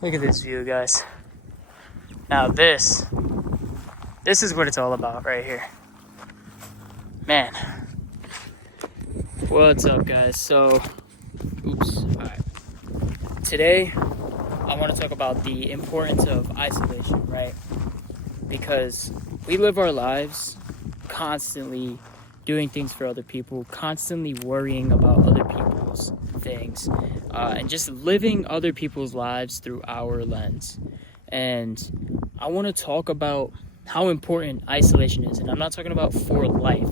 Look at this view, guys. Now this is what it's all about right here. Man. What's up, guys? So, alright. Today, I want to talk about the importance of isolation, right? Because we live our lives constantly doing things for other people, constantly worrying about other people's things, and just living other people's lives through our lens. And I want to talk about how important isolation is. And I'm not talking about for life.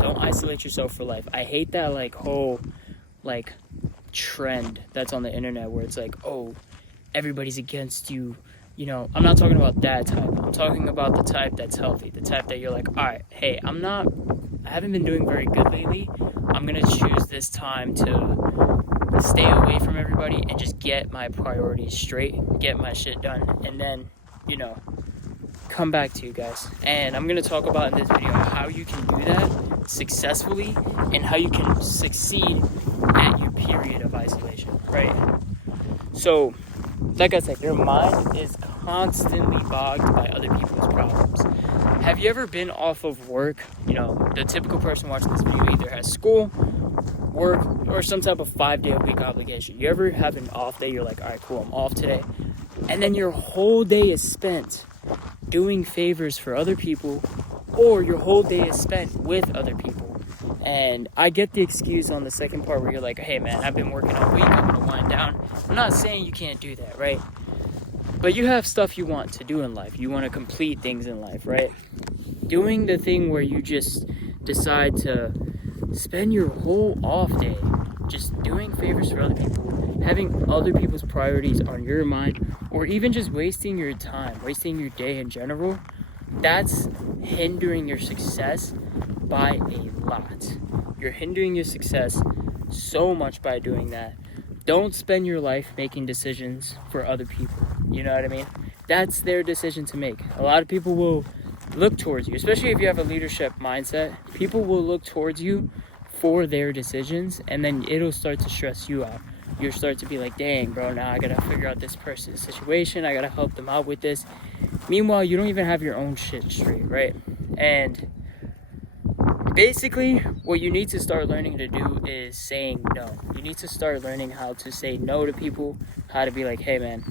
Don't isolate yourself for life. I hate that whole trend that's on the internet where it's like, oh, everybody's against you. You know, I'm not talking about that type. I'm talking about the type that's healthy, the type that you're like, all right, hey, I haven't been doing very good lately. I'm going to choose this time to stay away from everybody and just get my priorities straight, get my shit done, and then, come back to you guys. And I'm going to talk about in this video how you can do that successfully and how you can succeed at your period of isolation, right? So, like I said, your mind is constantly bogged by other people's problems. Have you ever been off of work? The typical person watching this video either has school, work, or some type of 5-day-a-week obligation. You ever have an off day? You're like, all right, cool, I'm off today. And then your whole day is spent doing favors for other people, or your whole day is spent with other people. And I get the excuse on the second part where you're like, hey man, I've been working all week, I'm gonna wind down. I'm not saying you can't do that, right? But you have stuff you want to do in life. You want to complete things in life, right? Doing the thing where you just decide to spend your whole off day just doing favors for other people, having other people's priorities on your mind, or even just wasting your time, wasting your day in general, that's hindering your success by a lot. You're hindering your success so much by doing that. Don't spend your life making decisions for other people. You know what I mean? That's their decision to make. A lot of people will look towards you, especially if you have a leadership mindset. People will look towards you for their decisions, and then it'll start to stress you out. You'll start to be like, dang, bro, now I gotta figure out this person's situation. I gotta help them out with this. Meanwhile, you don't even have your own shit straight, right? And basically, what you need to start learning to do is saying no. You need to start learning how to say no to people, how to be like, hey, man,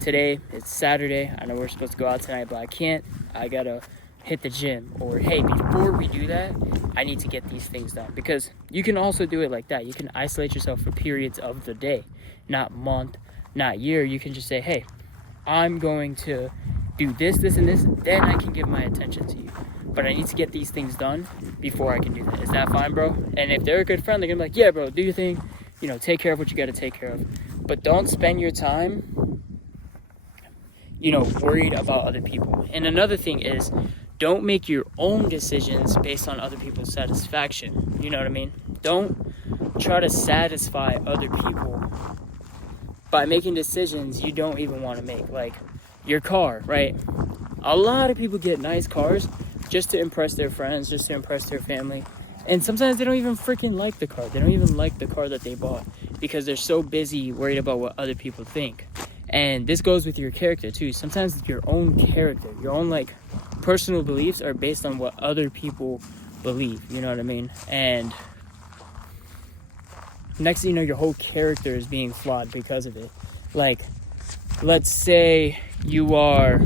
today, it's Saturday. I know we're supposed to go out tonight, but I can't. I gotta hit the gym. Or, hey, before we do that, I need to get these things done. Because you can also do it like that. You can isolate yourself for periods of the day, not month, not year. You can just say, hey, I'm going to do this, this, and this. Then I can give my attention to you. But I need to get these things done before I can do that. Is that fine, bro? And if they're a good friend, they're gonna be like, yeah, bro, do your thing. Take care of what you gotta take care of. But don't spend your time, worried about other people. And another thing is, don't make your own decisions based on other people's satisfaction. You know what I mean? Don't try to satisfy other people by making decisions you don't even want to make. Like your car, right? A lot of people get nice cars just to impress their friends, just to impress their family. And sometimes they don't even freaking like the car. They don't even like the car that they bought because they're so busy worried about what other people think. And this goes with your character too. Sometimes your own character, your own personal beliefs are based on what other people believe. You know what I mean? And next thing you know, your whole character is being flawed because of it. Like, let's say you are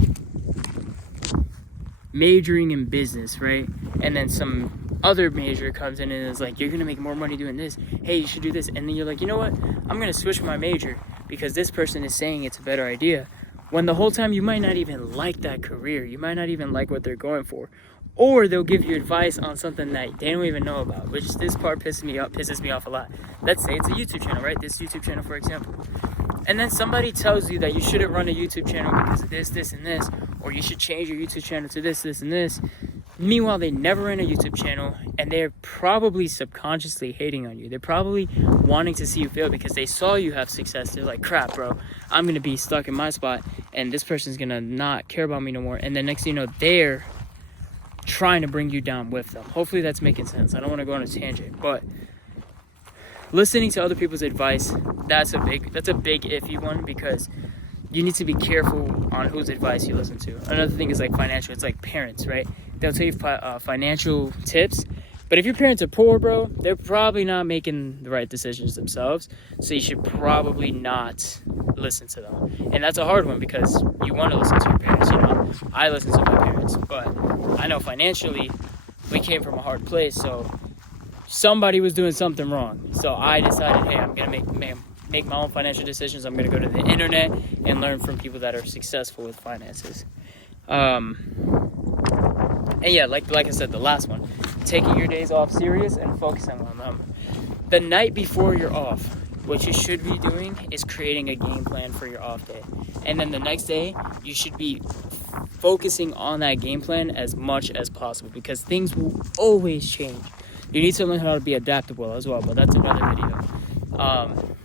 majoring in business, right? And then some other major comes in and is like, you're gonna make more money doing this. Hey, you should do this. And then you're like, you know what? I'm gonna switch my major because this person is saying it's a better idea. When the whole time you might not even like that career. You might not even like what they're going for. Or they'll give you advice on something that they don't even know about, which this part pisses me off a lot. Let's say it's a YouTube channel, right? This YouTube channel, for example. And then somebody tells you that you shouldn't run a YouTube channel because of this, this, and this, or you should change your YouTube channel to this, this, and this. Meanwhile, they never ran a YouTube channel, and they're probably subconsciously hating on you. They're probably wanting to see you fail because they saw you have success. They're like, crap, bro, I'm going to be stuck in my spot, and this person's going to not care about me no more. And then next thing you know, they're trying to bring you down with them. Hopefully that's making sense. I don't want to go on a tangent, but listening to other people's advice, that's a big iffy one, because you need to be careful on whose advice you listen to. Another thing is like financial. It's like parents, right? They'll tell you financial tips, but if your parents are poor, bro, they're probably not making the right decisions themselves. So you should probably not listen to them. And that's a hard one because you want to listen to your parents. You know, I listen to my parents, but I know financially we came from a hard place, so somebody was doing something wrong. So I decided, hey, I'm gonna make my own financial decisions. I'm gonna go to the internet and learn from people that are successful with finances. And yeah, like I said, the last one, taking your days off serious and focusing on them. The night before you're off, what you should be doing is creating a game plan for your off day. And then the next day, you should be focusing on that game plan as much as possible because things will always change. You need to learn how to be adaptable as well, but that's another video.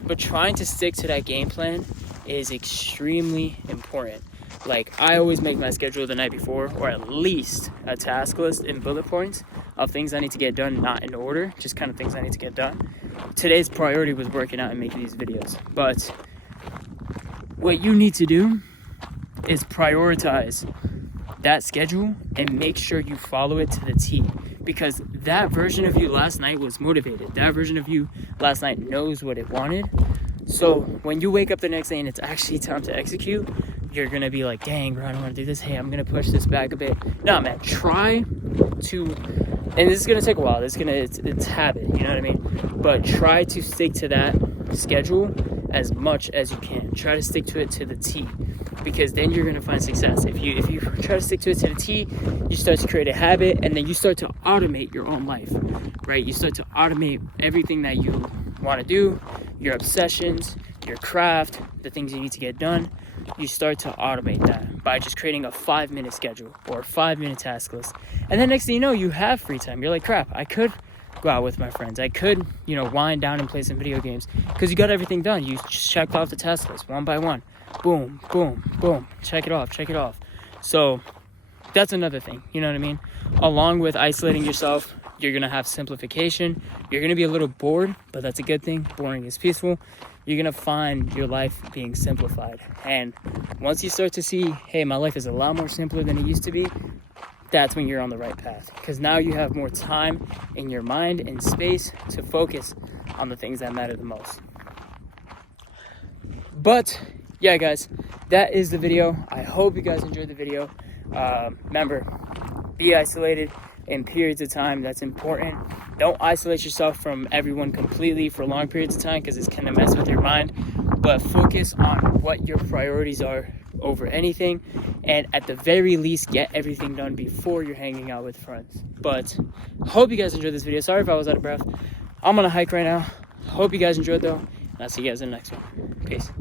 But trying to stick to that game plan is extremely important. Like, I always make my schedule the night before, or at least a task list in bullet points of things I need to get done, not in order, just kind of things I need to get done. Today's priority was working out and making these videos. But what you need to do is prioritize that schedule and make sure you follow it to the T. Because that version of you last night was motivated. That version of you last night knows what it wanted. So when you wake up the next day and it's actually time to execute, you're gonna be like, dang, bro, I don't wanna do this. Hey, I'm gonna push this back a bit. No, man, try to, and this is gonna take a while. It's habit, you know what I mean? But try to stick to that schedule as much as you can. Try to stick to it to the T, because then you're gonna find success. If you try to stick to it to the T, you start to create a habit, and then you start to automate your own life, right? You start to automate everything that you wanna do, your obsessions, your craft, the things you need to get done. You start to automate that by just creating a 5-minute schedule or a 5-minute task list. And then next thing you know, you have free time. You're like, crap, I could go out with my friends. I could, wind down and play some video games because you got everything done. You just checked off the task list one by one. Boom, boom, boom. Check it off. So that's another thing, you know what I mean? Along with isolating yourself, you're going to have simplification. You're going to be a little bored, but that's a good thing. Boring is peaceful. You're going to find your life being simplified. And once you start to see, hey, my life is a lot more simpler than it used to be, that's when you're on the right path. Because now you have more time in your mind and space to focus on the things that matter the most. But yeah, guys, that is the video. I hope you guys enjoyed the video. Remember, be isolated in periods of time. That's important. Don't isolate yourself from everyone completely for long periods of time because it's going to mess with your mind. But focus on what your priorities are over anything. And at the very least, get everything done before you're hanging out with friends. But hope you guys enjoyed this video. Sorry if I was out of breath. I'm on a hike right now. Hope you guys enjoyed though. And I'll see you guys in the next one. Peace.